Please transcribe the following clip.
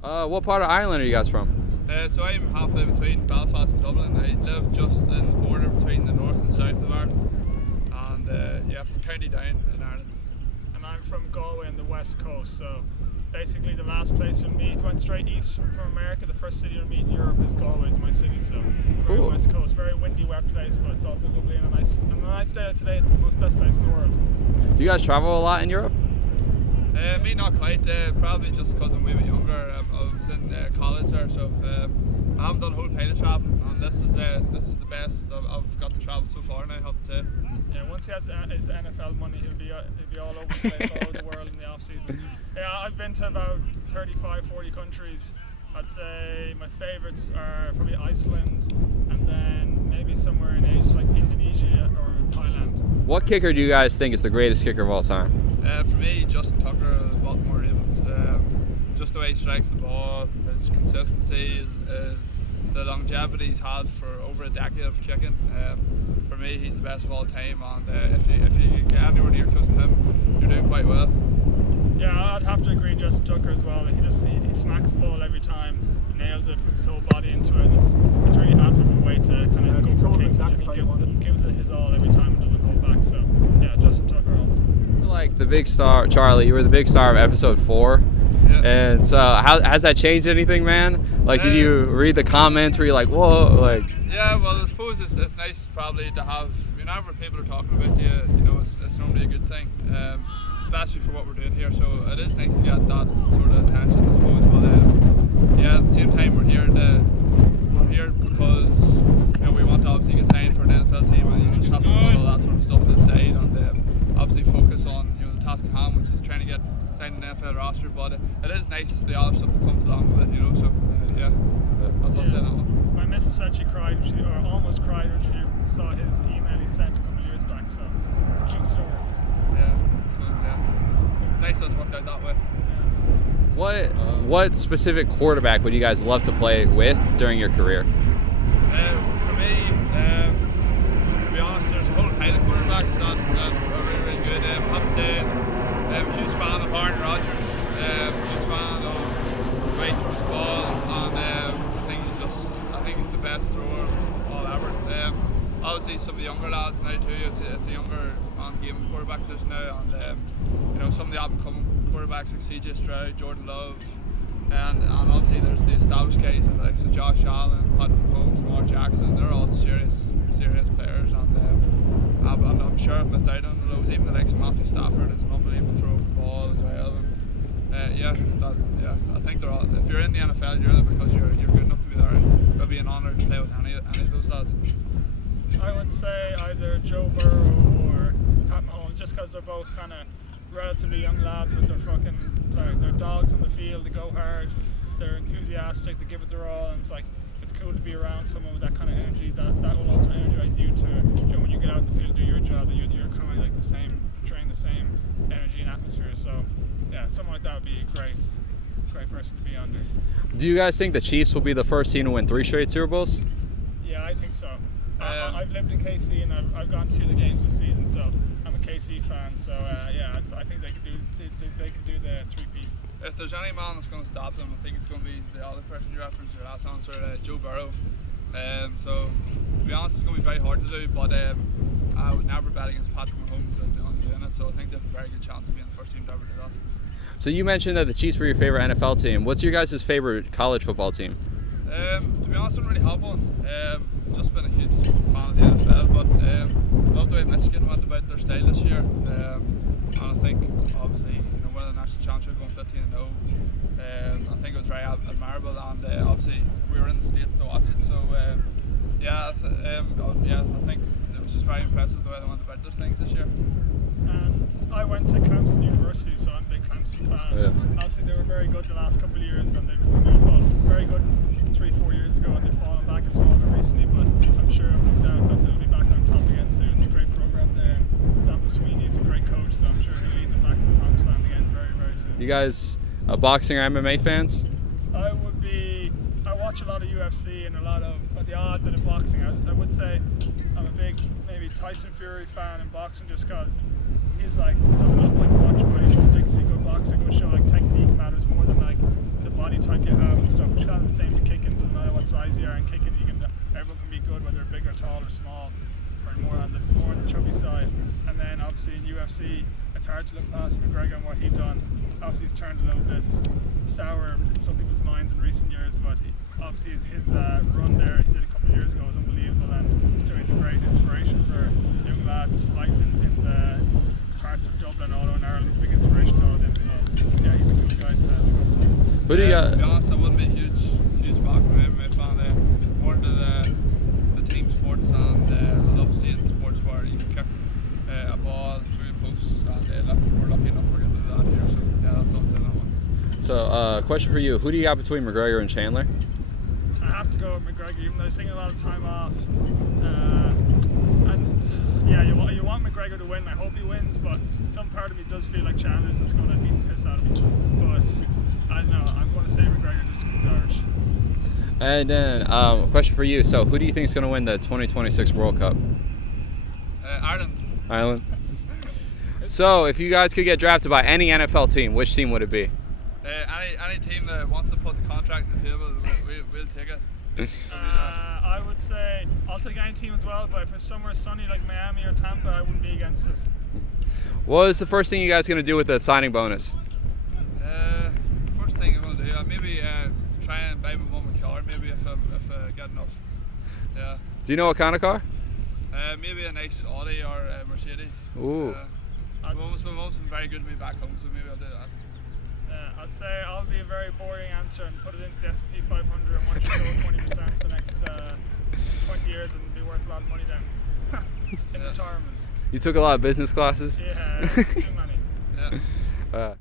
What part of Ireland are you guys from? So I'm halfway between Belfast and Dublin. I live just in the border between the north and south of Ireland. And yeah, from County Down in Ireland. And I'm from Galway on the west coast, so basically the last place you'll meet, went straight east from America, the first city you'll meet in Europe is Galway, is my city, so very Cool. west coast, very windy, wet place, but it's also lovely and a nice day today. It's the most best place in the world. Do you guys travel a lot in Europe? Me not quite, probably just because I'm a wee bit younger. I was in college there, so I haven't done a whole pile of travelling, and this is the best I've got to travel so far now, I have to say. Yeah, once he has his NFL money, he'll be all over the place, all over the world in the off season. Yeah, I've been to about 35, 40 countries. I'd say my favourites are probably Iceland, and then maybe somewhere in Asia like Indonesia or Thailand. What kicker do you guys think is the greatest kicker of all time? For me, Justin Tucker of the Baltimore Ravens. Just the way he strikes the ball, his consistency, the longevity he's had for over a decade of kicking. For me, he's the best of all time, and if you get anywhere near close to him, you're doing quite well. Yeah, I'd have to agree, Justin Tucker as well. He smacks the ball every time, nails it, puts his whole body into it. It's really admirable way to kind of go for kicks. He gives it his all every time and doesn't hold back. So yeah, Justin Tucker also. Like the big star, Charlie, you were the big star of episode 4. Yeah. And so, how has that changed anything, man? Like, did you read the comments where you're like, whoa, like? Yeah, well, I suppose it's nice probably to have, whenever people are talking about you, it's normally a good thing, especially for what we're doing here. So it is nice to get that sort of attention, I suppose. But yeah, at the same time, we're here because we want to obviously get signed for an NFL team, and you just have to put all that sort of stuff to the side and obviously focus on the task at hand, which is trying to get signed in the NFL roster. But it is nice the other stuff that comes along with it, so yeah, that's all I'll say on that one. My missus said she cried, or almost cried when she saw his email he sent a couple of years back. So it's a cute story. Yeah, I suppose, yeah. It's nice that it's worked out that way. What specific quarterback would you guys love to play with during your career? For me, to be honest, there's a whole pile of quarterbacks that are really, really good. I have to say, I'm a huge fan of Aaron Rodgers. I'm a huge fan of the way he throws the ball, and I think he's the best thrower of all ever. Obviously, some of the younger lads now too. It's a younger man's game in quarterback position now, and some of the up-and-coming quarterbacks like CJ Stroud, Jordan Love, and obviously there's the established guys like Josh Allen, Patrick Mahomes, Lamar Jackson. They're all serious players, and I'm sure I've missed out on those. Even the likes of Matthew Stafford is an unbelievable throw of the ball as well. And I think they're all. If you're in the NFL, you're in it because you're good enough to be there. And it'll be an honour to play with any of those lads. I would say either Joe Burrow or Pat Mahomes, just because they're both kind of relatively young lads, but they're dogs on the field. They go hard, they're enthusiastic, they give it their all, and it's cool to be around someone with that kind of energy. That will also energize you to, when you get out in the field, do your job. That you're kind of like portraying the same energy and atmosphere. So yeah, someone like that would be a great person to be under. Do you guys think the Chiefs will be the first team to win 3 straight Super Bowls? Yeah, I think so. I've lived in KC and I've gone to the games this season, so I'm a KC fan. So yeah, I think they could do the 3-peat. If there's any man that's going to stop them, I think it's going to be the other person you referenced your last answer, Joe Burrow. So to be honest, it's going to be very hard to do, but I would never bet against Patrick Mahomes on doing it. So I think they have a very good chance of being the first team to ever do that. So you mentioned that the Chiefs were your favorite NFL team. What's your guys' favorite college football team? To be honest, I don't really have one. Just been a huge fan of the NFL, but love the way Michigan went about their style this year. And I think obviously winning the national championship, going 15-0. I think it was very admirable, and obviously we were in the States to watch it. So I think it was just very impressive the way they went about their things this year. And I went to Clemson University, so I'm a big Clemson fan. Yeah. Obviously they were very good the last couple of years, and they've fought very good 3-4 years ago, and they've fallen back a small bit recently, but I'm sure that they'll be back on top again soon. Great program there. Dabo Sweeney's a great coach, so I'm sure he'll lead them back to the promised land again very, very soon. You guys boxing or MMA fans? I watch a lot of UFC and a lot of the odd bit of boxing. I would say I'm a big maybe Tyson Fury fan in boxing, just because he's doesn't look like much, but he's a big good boxer, good show. Technique matters more than the body type you kicking, no matter what size you are, and kicking, everyone can be good, whether big or tall or small, or more on the chubby side. And then obviously in UFC, it's hard to look past McGregor and what he's done. Obviously he's turned a little bit sour in some people's minds in recent years, but obviously his run there he did a couple of years ago was unbelievable, and he's a great inspiration for young lads fighting in the parts of Dublin, although in Ireland he's a big inspiration to all of them. So yeah, he's a cool guy to look up to. Who do you got? To be honest, I wouldn't be a huge back of MMA fan. More into the team sports, and I love seeing sports where you can kick a ball through a post, and we're lucky enough we're getting to that here. So yeah, that's all I'm saying that one. So question for you: who do you got between McGregor and Chandler? I have to go with McGregor, even though he's taking a lot of time off. And yeah, you want McGregor to win. I hope he wins, but some part of me does feel like Chandler's just going to beat the piss out of him. But I don't know. I'm going to say McGregor just because he's Irish. And then a question for you: so who do you think is going to win the 2026 World Cup? Ireland. Ireland. So if you guys could get drafted by any NFL team, which team would it be? Any team that wants to put the contract on the table, we'll take it. I would say I'll take any team as well, but if it's somewhere sunny like Miami or Tampa, I wouldn't be against it. What is the first thing you guys going to do with the signing bonus? First thing I'm going to do, maybe try and buy my mum a car, maybe if I get enough. Yeah. Do you know what kind of car? Maybe a nice Audi or a Mercedes. Ooh. My mum's been very good to me back home, so maybe I'll do that. I'd say I'll be a very boring answer and put it into the S&P 500 and watch it grow 20% for the next 20 years and be worth a lot of money then in retirement. You took a lot of business classes? Yeah, too many. Yeah.